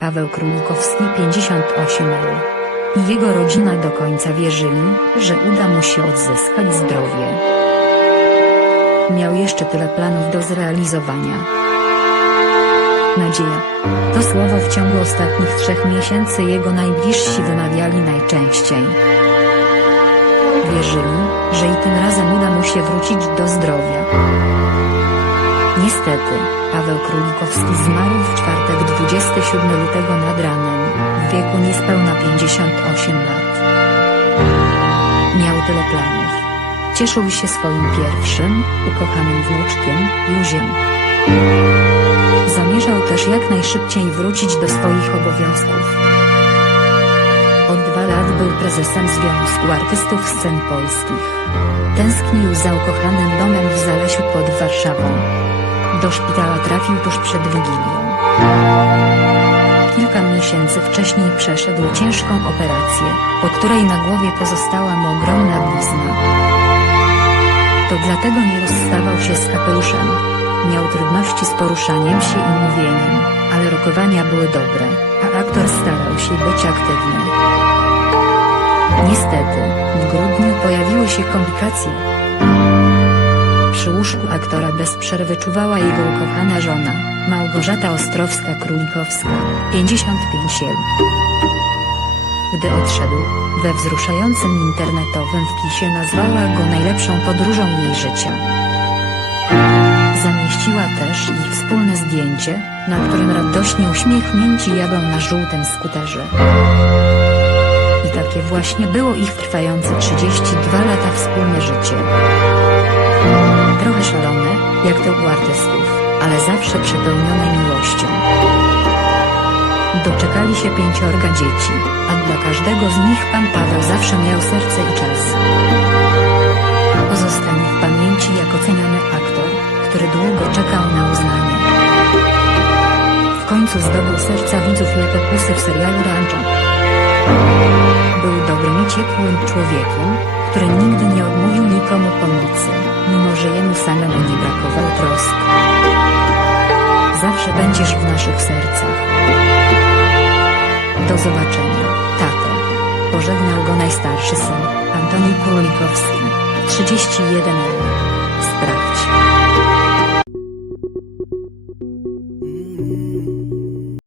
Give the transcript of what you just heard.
Paweł Królikowski 58 L. I jego rodzina do końca wierzyli, że uda mu się odzyskać zdrowie. Miał jeszcze tyle planów do zrealizowania. Nadzieja. To słowo w ciągu ostatnich trzech miesięcy jego najbliżsi wymawiali najczęściej. Wierzyli, że i tym razem uda mu się wrócić do zdrowia. Niestety, Paweł Królikowski zmarł w czwartek 27 lutego nad ranem, w wieku niespełna 58 lat. Miał tyle planów. Cieszył się swoim pierwszym, ukochanym wnuczkiem, Józiem. Zamierzał też jak najszybciej wrócić do swoich obowiązków. Od dwa lat był prezesem Związku Artystów Scen Polskich. Tęsknił za ukochanym domem w Zalesiu pod Warszawą. Do szpitala trafił tuż przed Wigilią. Kilka miesięcy wcześniej przeszedł ciężką operację, po której na głowie pozostała mu ogromna blizna. To dlatego nie rozstawał się z kapeluszem. Miał trudności z poruszaniem się i mówieniem, ale rokowania były dobre, a aktor starał się być aktywny. Niestety, w grudniu się komplikacje. Przy łóżku aktora bez przerwy czuwała jego ukochana żona, Małgorzata Ostrowska-Królikowska, 55 lat. Gdy odszedł, we wzruszającym internetowym wpisie nazwała go najlepszą podróżą jej życia. Zamieściła też ich wspólne zdjęcie, na którym radośnie uśmiechnięci jadą na żółtym skuterze. I takie właśnie było ich trwające 32 lata wspólne życie. Trochę szalone, jak to u artystów, ale zawsze przepełnione miłością. Doczekali się pięciorga dzieci, a dla każdego z nich pan Paweł zawsze miał serce i czas. Pozostanie w pamięci jako ceniony aktor, który długo czekał na uznanie. W końcu zdobył serca widzów jako kusy w serialu Rancho. Był dobrym i ciepłym człowiekiem, który nigdy nie odmówił nikomu pomocy, mimo że jemu samemu nie brakowało trosk. Zawsze będziesz w naszych sercach. Do zobaczenia, tato. Pożegnał go najstarszy syn, Antoni Królikowski, 31 lat.